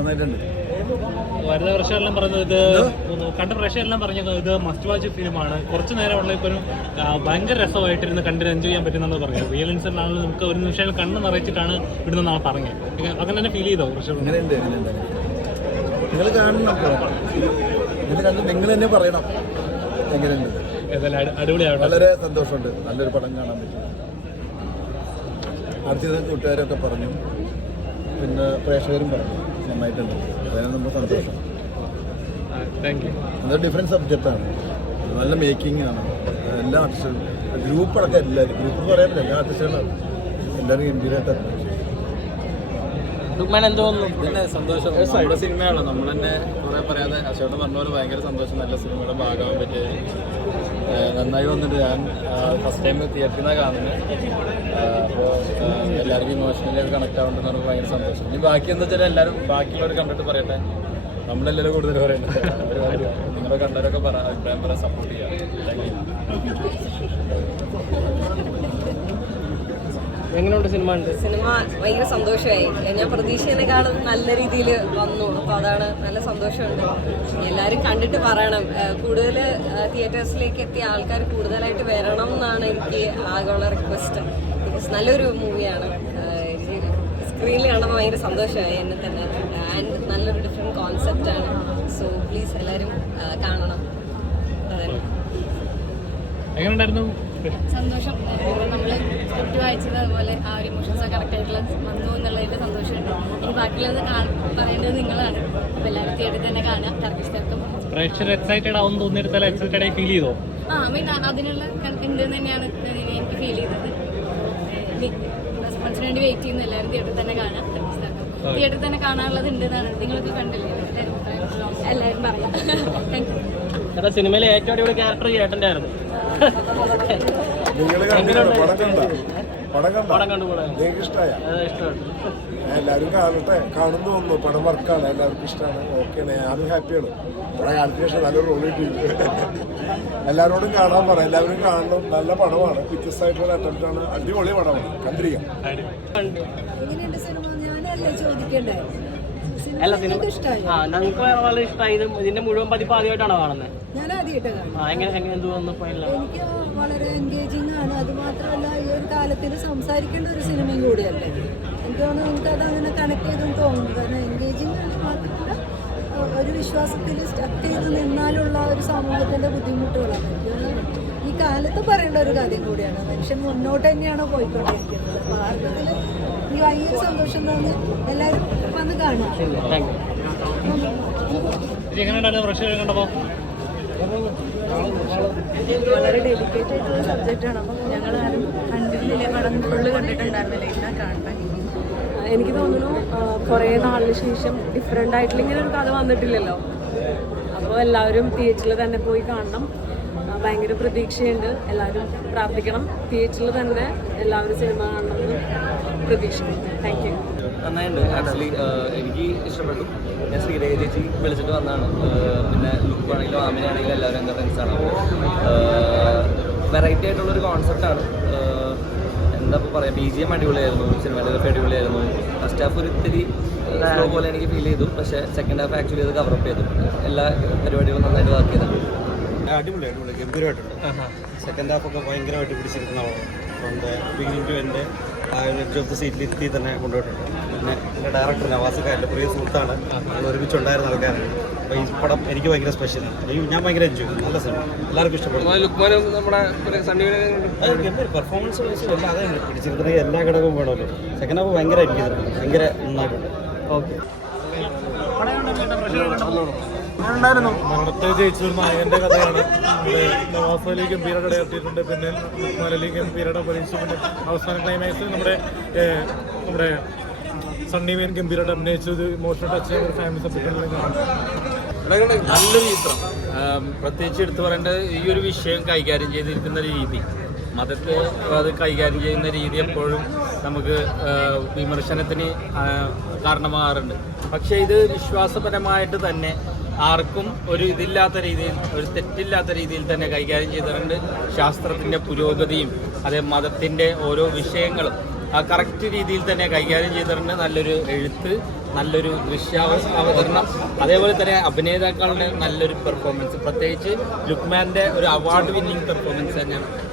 നന്നായിട്ടുണ്ട്. വരുന്ന പ്രേക്ഷകരെല്ലാം പറയുന്നത് ഇത് കണ്ട പ്രേക്ഷകരെല്ലാം പറഞ്ഞത് ഇത് മസ്റ്റ് വാച്ച് ഫിലിമാണ്. കുറച്ച് നേരമുള്ള ഇപ്പോൾ ഒരു ഭയങ്കര രസമായിട്ടിരുന്ന് കണ്ടിട്ട് എൻജോയ് ചെയ്യാൻ പറ്റുന്നതാണ് പറഞ്ഞത്. റിയൽ ഇൻസിഡന്റ് ആണെങ്കിലും നമുക്ക് ഒരു നിമിഷം കണ്ണ് നിറയിച്ചിട്ടാണ് ഇവിടുന്നാണ് പറഞ്ഞത്. അങ്ങനെ തന്നെ ഫീൽ ചെയ്തോ പ്രേക്ഷകർ? അങ്ങനെയുണ്ട്. നിങ്ങൾ കാണണം, ഇത് കണ്ട് നിങ്ങൾ തന്നെ പറയണം എങ്ങനെയുണ്ട്. അടിപൊളിയാണ്, വളരെ സന്തോഷമുണ്ട്. നല്ലൊരു പടം കാണാൻ പറ്റും. അടുത്ത കൂട്ടുകാരൊക്കെ പറഞ്ഞു, പിന്നെ പ്രേക്ഷകരും പറഞ്ഞു നന്നായിട്ടുണ്ട്. അതിനാണ് നമുക്ക് സന്തോഷം. അതൊരു ഡിഫറെൻറ്റ് സബ്ജക്റ്റാണ്, നല്ല മേക്കിംഗ് ആണ്. എല്ലാ ആർട്ടിസ്റ്റും ഗ്രൂപ്പടക്കം എല്ലാവരും, ഗ്രൂപ്പ് പറയാൻ പറ്റില്ല, എല്ലാ ആർട്ടിസ്റ്റുകളും എല്ലാവരും ഗംഭീരമായിട്ട് പിന്നെ സന്തോഷം. നമ്മുടെ സിനിമയാണ്, നമ്മൾ തന്നെ കുറേ പറയാതെ അശോകൻ പറഞ്ഞ പോലെ ഭയങ്കര സന്തോഷം. നല്ല സിനിമയുടെ ഭാഗമാകാൻ പറ്റിയത് നന്നായി വന്നിട്ട്. ഞാൻ ഫസ്റ്റ് ടൈം തിയേറ്ററിൽ നിന്നാണ് കാണുന്നത്. അപ്പോൾ എല്ലാവർക്കും ഇമോഷണലി കണക്ട് ആവുന്നുണ്ടെന്ന് നമുക്ക് ഭയങ്കര സന്തോഷം. ഇനി ബാക്കി എന്താ വെച്ചാൽ എല്ലാവരും ബാക്കിയുള്ളവർ കണ്ടിട്ട് പറയട്ടെ, നമ്മളെല്ലാവരും കൂടുതൽ പറയണ്ടത്. നിങ്ങളെ കണ്ടവരൊക്കെ അഭിപ്രായം പറയാൻ സപ്പോർട്ട് ചെയ്യാം. എങ്ങനെയുണ്ട് സിനിമ? സിനിമ ഭയങ്കര സന്തോഷമായി. ഞാൻ പ്രതീക്ഷേനേക്കാളും നല്ല രീതിയിൽ വന്നു. അപ്പോൾ അതാണ്, നല്ല സന്തോഷമുണ്ട്. എല്ലാവരും കണ്ടിട്ട് പറയണം. കൂടുതൽ തിയേറ്റേഴ്സിലേക്ക് എത്തിയ ആൾക്കാർ കൂടുതലായിട്ട് വരണം എന്നാണ് എനിക്ക് ആകെയുള്ള റിക്വസ്റ്റ്. ബിക്കോസ് നല്ലൊരു മൂവിയാണ്. സ്ക്രീനിൽ കാണുമ്പോൾ ഭയങ്കര സന്തോഷമായി എന്നെ തന്നെ. ആൻഡ് നല്ലൊരു ഡിഫറെൻറ്റ് കോൺസെപ്റ്റാണ്. സോ പ്ലീസ് എല്ലാവരും കാണണം. അതന്നെ. എങ്ങനെയുണ്ടായിരുന്നു? സന്തോഷം. നമ്മൾ സ്ക്രിപ്റ്റ് വായിച്ചത് അതുപോലെ ആ ഒരു ഇമോഷൻസ് കറക്റ്റ് ആയിട്ടുള്ള വന്നു എന്നുള്ളതിൻ്റെ സന്തോഷമുണ്ട്. ഇനി ബാക്കിയുള്ളത് പറയേണ്ടത് നിങ്ങളാണ്. അപ്പോൾ എല്ലാവരും തിയേറ്ററിൽ തന്നെ കാണുക. ടർക്കിഷ്തർക്കും പ്രേക്ഷകർ എക്സൈറ്റഡ് ആവും തോന്നിയെടുത്താൽ എക്സൈറ്റഡ് ആയി ഫീൽ ചെയ്തോ? മീൻ അതിനുള്ള ഉണ്ട് തന്നെയാണ് എനിക്ക് ഫീൽ ചെയ്തത്. റെസ്പോൺസിന് വേണ്ടി വെയിറ്റ് ചെയ്യുന്ന എല്ലാവരും തിയേറ്ററിൽ തന്നെ കാണാം. ടർക്കിഷ്തർക്കും തിയേറ്ററിൽ തന്നെ കാണാനുള്ളത് ഉണ്ട് എന്നാണ്. നിങ്ങളൊക്കെ കണ്ടില്ലേ? എല്ലാവരും പറയാം. Thank you. സിനിമയിലെ ഏറ്റവും അടിപൊളി ക്യാരക്ടർ ചേട്ടൻ്റെ ആയിരുന്നു. എല്ലാവരും കാണട്ടെ, കാണുന്നു തോന്നുന്നു. പടം വർക്കാണ്, എല്ലാവർക്കും ഇഷ്ടമാണ്. ഓക്കെയാണ്, ഞാനും ഹാപ്പിയാണ്. കുറെ കാലത്തിന് ശേഷം നല്ല റോൾ കിട്ടിയിട്ട് എല്ലാവരോടും കാണാൻ പറയാം. എല്ലാവരും കാണണം. നല്ല പടമാണ്, വ്യത്യസ്തമായിട്ടുള്ള അറ്റംപ്റ്റ് ആണ്. അടിപൊളി പടമാണ്, കണ്ടിരിക്കാം. അല്ല, സിനിമ ഞങ്ങൾക്ക് വളരെ ഇഷ്ടമായി. ഇതിന്റെ മുഴുവൻ പതിപ്പ് ആദ്യമായിട്ടാണോ കാണുന്നത്? ഞാൻ ആദ്യമായിട്ട് എനിക്ക് വളരെ എൻഗേജിങ് ആണ്. അതുമാത്രമല്ല, ഈ ഒരു കാലത്തിൽ സംസാരിക്കേണ്ട ഒരു സിനിമയും കൂടിയല്ലേ. എനിക്ക് തോന്നുന്നു എനിക്കത് അങ്ങനെ കണക്ട് ചെയ്തെന്ന് തോന്നുന്നു. കാരണം എൻഗേജിങ് ആണ് മാത്രമല്ല, ഒരു വിശ്വാസത്തിൽ സ്റ്റക്ക് ചെയ്ത് നിന്നാലുള്ള ഒരു സമൂഹത്തിൻ്റെ ബുദ്ധിമുട്ടുകളാണ്. എനിക്ക് ഈ കാലത്ത് പറയേണ്ട ഒരു കാര്യം കൂടിയാണ്. മനുഷ്യൻ മുന്നോട്ട് തന്നെയാണ് പോയിക്കൊണ്ടിരിക്കുന്നത്. അപ്പോൾ ആർക്കത്തിൽ ഈ ഭയങ്കര സന്തോഷം തോന്നി. എല്ലാവരും വന്ന് കാണുക. വളരെ ഡെലിക്കേറ്റ് ആയിട്ടുള്ള സബ്ജക്റ്റാണ്. അപ്പം ഞങ്ങൾ ആരും കണ്ടിട്ടില്ലേ, പടം ഫുള്ള് കണ്ടിട്ടുണ്ടായിരുന്നില്ല. ഇന്നാ കാണണം. എനിക്ക് തോന്നുന്നു കുറേ നാളിന് ശേഷം ഡിഫറെൻ്റ് ആയിട്ടുള്ള ഇങ്ങനെ ഒരു കഥ വന്നിട്ടില്ലല്ലോ. അപ്പോൾ എല്ലാവരും തിയേറ്ററിൽ തന്നെ പോയി കാണണം. ഭയങ്കര പ്രതീക്ഷയുണ്ട്. എല്ലാവരും പ്രാർത്ഥിക്കണം. തിയേറ്ററിൽ തന്നെ എല്ലാവരും സിനിമ കാണണമെന്ന് പ്രതീക്ഷിക്കുന്നു. Thank you. നന്നായിട്ടുണ്ട്. ആക്ച്വലി എനിക്ക് ഇഷ്ടപ്പെട്ടു. ഞാൻ ശ്രീരേഖ ചേച്ചി വിളിച്ചിട്ട് വന്നതാണ്. പിന്നെ ലുക്കാണെങ്കിലും ആമിനാണെങ്കിലും എല്ലാവരും എൻ്റെ ഫ്രണ്ട്സാണ്. വെറൈറ്റി ആയിട്ടുള്ളൊരു കോൺസെപ്റ്റാണ്. എന്താ ഇപ്പോൾ പറയുക, BGM അടിപൊളിയായിരുന്നു, സിനിമാറ്റോഗ്രാഫി അടിപൊളിയായിരുന്നു. ഫസ്റ്റ് ഹാഫ് ഒരു ഇത്തിരി സ്ലോ പോലെ എനിക്ക് ഫീൽ ചെയ്തു. പക്ഷേ സെക്കൻഡ് ഹാഫ് ആക്ച്വലി അത് കവറപ്പ് ചെയ്തു. എല്ലാ പരിപാടികളും നന്നായിട്ട് വർക്ക് ചെയ്തതാണ്. അടിപൊളി ഗംഭീരമായിട്ടുണ്ട്. സെക്കൻഡ് ഹാഫൊക്കെ ഭയങ്കരമായിട്ട് പിടിച്ചിരിക്കുന്ന ഫ്രം ദ ബിഗിനിങ് ടു എൻ്റെ ആ ഒരു എഡ്ജ് ഓഫ് ദ സീറ്റിലെത്തി തന്നെ കൊണ്ടുപോയിട്ടുണ്ട്. പിന്നെ എൻ്റെ ഡയറക്ടർ നവാസൊക്കെ എൻ്റെ പ്രിയ സുഹൃത്താണ്. ഞങ്ങൾ ഒരുമിച്ചുണ്ടായിരുന്ന ആൾക്കാരാണ്. അപ്പോൾ ഈ പടം എനിക്ക് ഭയങ്കര സ്പെഷ്യലാണ്. ഞാൻ ഭയങ്കര എൻജോയ്. നല്ല സിനിമ, എല്ലാവർക്കും ഇഷ്ടപ്പെടും. ലുക്മാനും നമ്മുടെ ഗംഭീര പെർഫോമൻസ് വൈസ് അല്ലാതെ പിടിച്ചിരുന്ന എല്ലാ ഘടകവും വേണമല്ലോ. സെക്കൻഡ് ഹാഫ് ഭയങ്കര ഭയങ്കര നന്നായിട്ടുണ്ട്. ഓക്കെ. ഉണ്ടായിരുന്നു. മരണത്തെ ജയിച്ചൊരു നായകൻ്റെ കഥയാണ്. നവാസ് അലി ഗംഭീര കടയാട്ടിയിട്ടുണ്ട്. പിന്നെ ഉസ്മാൻ അലി ഗംഭീരയുടെ പരീക്ഷ. പിന്നെ അവസാന ക്ലൈമാക്സ് നമ്മുടെ സണ്ണി വെയിൻ ഗംഭീരമായിട്ട് അഭിനയിച്ചത് ഇമോഷണൽ ടച്ച് ചെയ്ത ഒരു ഫാമിലി സബ്ജക്റ്റ് കാണാം. നല്ലൊരു ചിത്രം. പ്രത്യേകിച്ച് എടുത്തു പറയേണ്ടത് ഈ ഒരു വിഷയം കൈകാര്യം ചെയ്തിരിക്കുന്ന രീതി, മതത്തെ അത് കൈകാര്യം ചെയ്യുന്ന രീതി എപ്പോഴും നമുക്ക് വിമർശനത്തിന് കാരണമാകാറുണ്ട്. പക്ഷേ ഇത് വിശ്വാസപരമായിട്ട് തന്നെ ആർക്കും ഒരു ഇതില്ലാത്ത രീതിയിൽ, ഒരു തെറ്റില്ലാത്ത രീതിയിൽ തന്നെ കൈകാര്യം ചെയ്തിട്ടുണ്ട്. ശാസ്ത്രത്തിൻ്റെ പുരോഗതിയും അതേ മതത്തിൻ്റെ ഓരോ വിഷയങ്ങളും കറക്റ്റ് രീതിയിൽ തന്നെ കൈകാര്യം ചെയ്തിട്ടുണ്ട്. നല്ലൊരു എഴുത്ത്, നല്ലൊരു ദൃശ്യാവതരണം, അതേപോലെ തന്നെ അഭിനേതാക്കളുടെ നല്ലൊരു പെർഫോമൻസ്, പ്രത്യേകിച്ച് ലുക്മാൻ്റെ ഒരു അവാർഡ് വിന്നിങ് പെർഫോമൻസ് തന്നെയാണ്